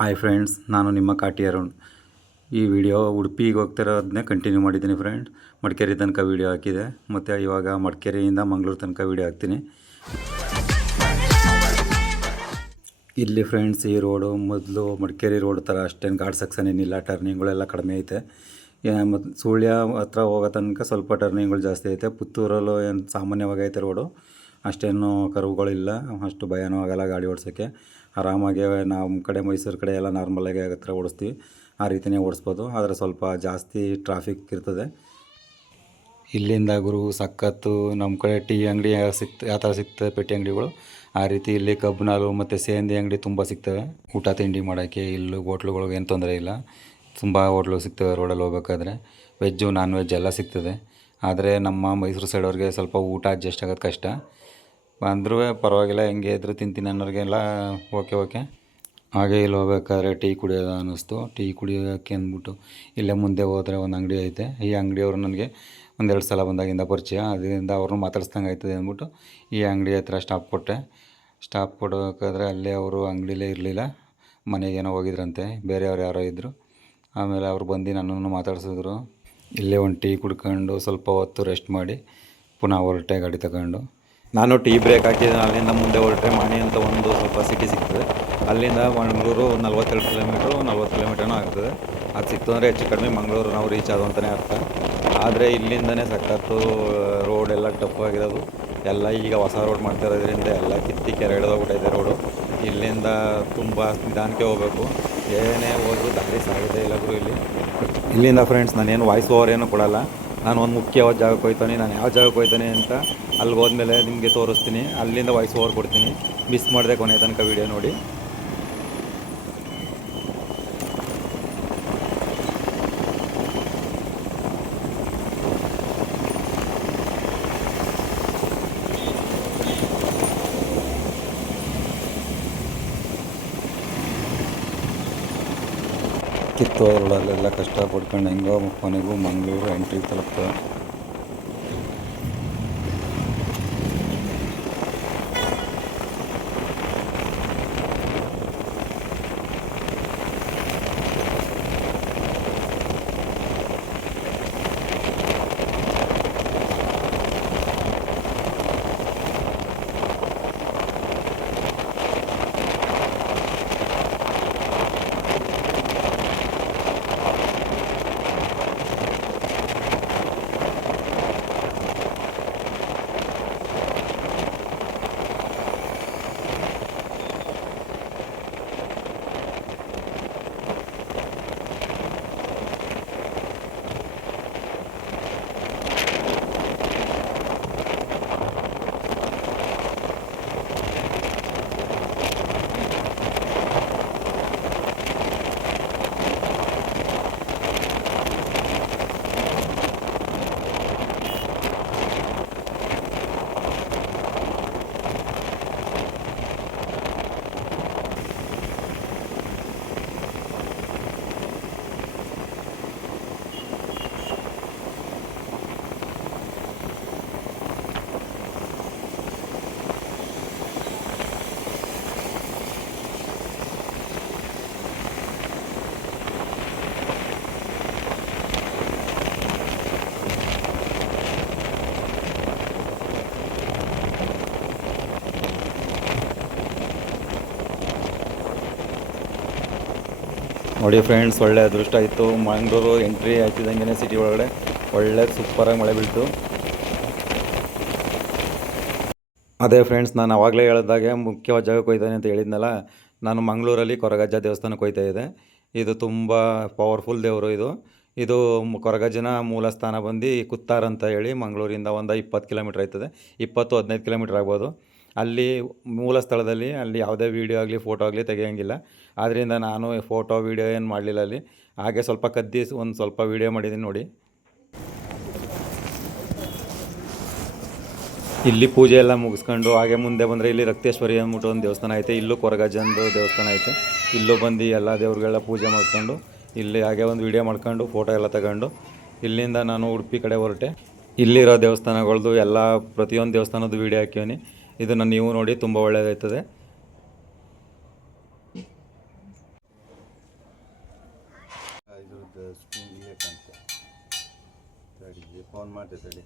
Hi friends, ನಾನು ನಿಮ್ಮ ಕಾಟಿ ಅರುಣ್. ಈ ವಿಡಿಯೋ ಉಡುಪಿಗೆ ಹೋಗ್ತಿರೋದನ್ನೇ ಕಂಟಿನ್ಯೂ ಮಾಡಿದ್ದೀನಿ ಫ್ರೆಂಡ್. ಮಡಿಕೇರಿ ತನಕ ವಿಡಿಯೋ ಹಾಕಿದೆ, ಮತ್ತು ಇವಾಗ ಮಡಿಕೇರಿಯಿಂದ ಮಂಗಳೂರು ತನಕ ವಿಡಿಯೋ ಹಾಕ್ತೀನಿ. ಇಲ್ಲಿ ಫ್ರೆಂಡ್ಸ್, ಈ ರೋಡು ಮೊದಲು ಮಡಿಕೇರಿ ರೋಡ್ ಥರ ಅಷ್ಟೇನು ಗಾಡ್ ಸೆಕ್ಷನ್ ಏನಿಲ್ಲ, ಟರ್ನಿಂಗ್ಗಳೆಲ್ಲ ಕಡಿಮೆ ಐತೆ. ಮತ್ತು ಸುಳ್ಯ ಹತ್ರ ಹೋಗೋ ತನಕ ಸ್ವಲ್ಪ ಟರ್ನಿಂಗ್ಗಳು ಜಾಸ್ತಿ ಐತೆ. ಪುತ್ತೂರಲ್ಲೂ ಏನು ಸಾಮಾನ್ಯವಾಗಿ ಐತೆ ರೋಡು, ಅಷ್ಟೇನು ಕರ್ವ್ಗಳಿಲ್ಲ, ಅಷ್ಟು ಭಯನೂ ಆಗೋಲ್ಲ ಗಾಡಿ ಓಡಿಸೋಕ್ಕೆ. ಆರಾಮಾಗಿ ನಮ್ಮ ಕಡೆ ಮೈಸೂರು ಕಡೆ ಎಲ್ಲ ನಾರ್ಮಲಾಗಿ ಹತ್ರ ಓಡಿಸ್ತೀವಿ, ಆ ರೀತಿಯೇ ಓಡಿಸ್ಬೋದು. ಆದರೆ ಸ್ವಲ್ಪ ಜಾಸ್ತಿ ಟ್ರಾಫಿಕ್ ಇರ್ತದೆ. ಇಲ್ಲಿಂದ ಗುರು ಸಖತ್ತು ನಮ್ಮ ಕಡೆ ಟೀ ಅಂಗಡಿ ಯಾವ ಥರ ಸಿಗ್ತದೆ ಪೆಟ್ಟಿ ಅಂಗಡಿಗಳು, ಆ ರೀತಿ ಇಲ್ಲಿ ಕಬ್ಬಿನಾಲು ಮತ್ತು ಸೇಂದಿ ಅಂಗಡಿ ತುಂಬ ಸಿಗ್ತವೆ. ಊಟ ತಿಂಡಿ ಮಾಡೋಕ್ಕೆ ಇಲ್ಲೂ ಹೋಟ್ಲುಗಳಿಗೆ ಏನು ತೊಂದರೆ ಇಲ್ಲ, ತುಂಬ ಹೋಟ್ಲು ಸಿಗ್ತವೆ ರೋಡಲ್ಲಿ ಹೋಗ್ಬೇಕಾದ್ರೆ. ವೆಜ್ಜು ನಾನ್ ವೆಜ್ ಎಲ್ಲ ಸಿಗ್ತದೆ. ಆದರೆ ನಮ್ಮ ಮೈಸೂರು ಸೈಡವ್ರಿಗೆ ಸ್ವಲ್ಪ ಊಟ ಅಡ್ಜಸ್ಟ್ ಆಗೋದು ಕಷ್ಟ. ಅಂದರೂ ಪರವಾಗಿಲ್ಲ, ಹೆಂಗೆ ಇದ್ದರೂ ತಿಂತೀನಿ ಅನ್ನೋರಿಗೆಲ್ಲ ಓಕೆ. ಹಾಗೆ ಇಲ್ಲಿ ಹೋಗ್ಬೇಕಾದ್ರೆ ಟೀ ಕುಡಿಯೋದು ಅನ್ನಿಸ್ತು. ಟೀ ಕುಡಿಯೋಕ್ಕೆ ಅಂದ್ಬಿಟ್ಟು ಇಲ್ಲೇ ಮುಂದೆ ಹೋದರೆ ಒಂದು ಅಂಗಡಿ ಐತೆ. ಈ ಅಂಗಡಿಯವರು ನನಗೆ ಒಂದೆರಡು ಸಲ ಬಂದಾಗಿಂದ ಪರಿಚಯ, ಅದರಿಂದ ಅವ್ರನ್ನ ಮಾತಾಡ್ಸ್ದಂಗೆ ಆಯ್ತದೆ ಅಂದ್ಬಿಟ್ಟು ಈ ಅಂಗಡಿ ಹತ್ರ ಸ್ಟಾಪ್ ಕೊಡಬೇಕಾದ್ರೆ ಅಲ್ಲೇ ಅವರು ಅಂಗಡಿಲೇ ಇರಲಿಲ್ಲ, ಮನೆಗೇನೋ ಹೋಗಿದ್ರಂತೆ, ಬೇರೆಯವ್ರು ಯಾರೋ ಇದ್ದರು. ಆಮೇಲೆ ಅವ್ರು ಬಂದು ನನ್ನನ್ನು ಮಾತಾಡ್ಸಿದ್ರು. ಇಲ್ಲೇ ಒಂದು ಟೀ ಕುಡ್ಕೊಂಡು ಸ್ವಲ್ಪ ಹೊತ್ತು ರೆಸ್ಟ್ ಮಾಡಿ ಪುನಃ ಹೊರಟೆ ಗಾಡಿ ತಗೊಂಡು. ನಾನು ಟೀ ಬ್ರೇಕ್ ಹಾಕಿದ್ದೀನಿ. ಅಲ್ಲಿಂದ ಮುಂದೆ ಹೊರಟ್ರೆ ಮಾಣಿ ಅಂತ ಒಂದು ಸ್ವಲ್ಪ ಸಿಟಿ ಸಿಗ್ತದೆ. ಅಲ್ಲಿಂದ ಮಂಗಳೂರು 42 ಕಿಲೋಮೀಟ್ರು 40 ಕಿಲೋಮೀಟ್ರನೂ ಆಗ್ತದೆ. ಅದು ಸಿಕ್ತು ಅಂದರೆ ಹೆಚ್ಚು ಕಡಿಮೆ ಮಂಗಳೂರು ನಾವು ರೀಚ್ ಆದವು ಅಂತಲೇ ಅರ್ಥ. ಆದರೆ ಇಲ್ಲಿಂದನೇ ಸಖತ್ತು ರೋಡೆಲ್ಲ ಟಫ್ ಆಗಿರೋದು. ಎಲ್ಲ ಈಗ ಹೊಸ ರೋಡ್ ಮಾಡ್ತಿರೋದ್ರಿಂದ ಎಲ್ಲ ಕಿತ್ತಿ ಕೆರೆ ಹಿಡಿದೋಗ್ಬಿಟ್ಟೈತೆ ರೋಡು. ಇಲ್ಲಿಂದ ತುಂಬ ನಿಧಾನಕ್ಕೆ ಹೋಗಬೇಕು, ಏನೇ ಹೋದರೂ ದಾರಿ ಸಾಗೋದೇ ಇಲ್ಲ ಗುರು ಇಲ್ಲಿಂದ ಫ್ರೆಂಡ್ಸ್. ನಾನೇನು ವಾಯ್ಸ್ ಓವರ್ ಏನು ಕೊಡೋಲ್ಲ. ನಾನು ಒಂದು ಮುಖ್ಯವಾದ ಜಾಗಕ್ಕೆ ಹೋಗ್ತಾನೆ, ನಾನು ಯಾವ ಜಾಗಕ್ಕೆ ಹೋಗ್ತಾನೆ ಅಂತ ಅಲ್ಲಿಗೆ ಹೋದ್ಮೇಲೆ ನಿಮಗೆ ತೋರಿಸ್ತೀನಿ. ಅಲ್ಲಿಂದ ವಾಯ್ಸ್ ಓವರ್ ಕೊಡ್ತೀನಿ, ಮಿಸ್ ಮಾಡಿದೆ ಕೊನೆ ತನಕ ವೀಡಿಯೋ ನೋಡಿ. ಕಿತ್ತೋದ್ರೊಳಗೆಲ್ಲ ಕಷ್ಟಪಡ್ಕೊಂಡು ಹೆಂಗೋ ಕೊನೆಗೂ ಮಂಗಳೂರು ಎಂಟ್ರಿ ತಲುಪ್ತದೆ. ನೋಡಿ ಫ್ರೆಂಡ್ಸ್, ಒಳ್ಳೆ ಅದೃಷ್ಟ ಇತ್ತು. ಮಂಗಳೂರು ಎಂಟ್ರಿ ಆಯ್ತಿದ್ದಂಗೆ ಸಿಟಿ ಒಳಗಡೆ ಒಳ್ಳೆ ಸೂಪರಾಗಿ ಮಳೆ ಬೀಳ್ತು. ಅದೇ ಫ್ರೆಂಡ್ಸ್, ನಾನು ಆವಾಗಲೇ ಹೇಳಿದಾಗೆ ಮುಖ್ಯವಾದ ಜಾಗಕ್ಕೆ ಹೋಗ್ತಾನೆ ಅಂತ ಹೇಳಿದ್ನಲ್ಲ, ನಾನು ಮಂಗಳೂರಲ್ಲಿ ಕೊರಗಜ್ಜ ದೇವಸ್ಥಾನಕ್ಕೆ ಹೋಗ್ತಾ ಇದೆ. ಇದು ತುಂಬ ಪವರ್ಫುಲ್ ದೇವರು. ಇದು ಕೊರಗಜ್ಜನ ಮೂಲ ಸ್ಥಾನ ಬಂದು ಕುತ್ತಾರ ಅಂತ ಹೇಳಿ ಮಂಗಳೂರಿಂದ ಒಂದು 20 ಕಿಲೋಮೀಟ್ರ್ ಆಯ್ತದೆ, 20-15 ಕಿಲೋಮೀಟ್ರ್ ಆಗ್ಬೋದು. ಅಲ್ಲಿ ಮೂಲ ಸ್ಥಳದಲ್ಲಿ ಅಲ್ಲಿ ಯಾವುದೇ ವೀಡಿಯೋ ಆಗಲಿ ಫೋಟೋ ಆಗಲಿ ತೆಗೆಯೋಂಗಿಲ್ಲ. ಆದ್ದರಿಂದ ನಾನು ಫೋಟೋ ವೀಡಿಯೋ ಏನು ಮಾಡಲಿಲ್ಲ ಅಲ್ಲಿ. ಹಾಗೆ ಸ್ವಲ್ಪ ಕದ್ದಿ ಒಂದು ಸ್ವಲ್ಪ ವೀಡಿಯೋ ಮಾಡಿದ್ದೀನಿ ನೋಡಿ. ಇಲ್ಲಿ ಪೂಜೆ ಎಲ್ಲ ಮುಗಿಸ್ಕೊಂಡು ಹಾಗೆ ಮುಂದೆ ಬಂದರೆ ಇಲ್ಲಿ ರಕ್ತೇಶ್ವರಿ ಅಂದ್ಬಿಟ್ಟು ಒಂದು ದೇವಸ್ಥಾನ ಐತೆ. ಇಲ್ಲೂ ಕೊರಗಜ್ಜಂದು ದೇವಸ್ಥಾನ ಐತೆ. ಇಲ್ಲೂ ಬಂದು ಎಲ್ಲ ದೇವ್ರಿಗೆಲ್ಲ ಪೂಜೆ ಮಾಡ್ಕೊಂಡು ಇಲ್ಲಿ ಹಾಗೆ ಒಂದು ವೀಡಿಯೋ ಮಾಡ್ಕೊಂಡು ಫೋಟೋ ಎಲ್ಲ ತಗೊಂಡು ಇಲ್ಲಿಂದ ನಾನು ಉಡುಪಿ ಕಡೆ ಹೊರಟೆ. ಇಲ್ಲಿರೋ ದೇವಸ್ಥಾನಗಳದ್ದು ಎಲ್ಲ ಪ್ರತಿಯೊಂದು ದೇವಸ್ಥಾನದ್ದು ವೀಡಿಯೋ ಹಾಕಿವನಿ. ಇದನ್ನು ನೀವು ನೋಡಿ, ತುಂಬ ಒಳ್ಳೆಯದಾಯ್ತದೆ. ಸ್ಪೂನ್ ಇಲ್ಲೇ ಕಾಣ್ತೆ ತಡಿ ಫೋನ್ ಮಾಡಿದೆ ತಡಿ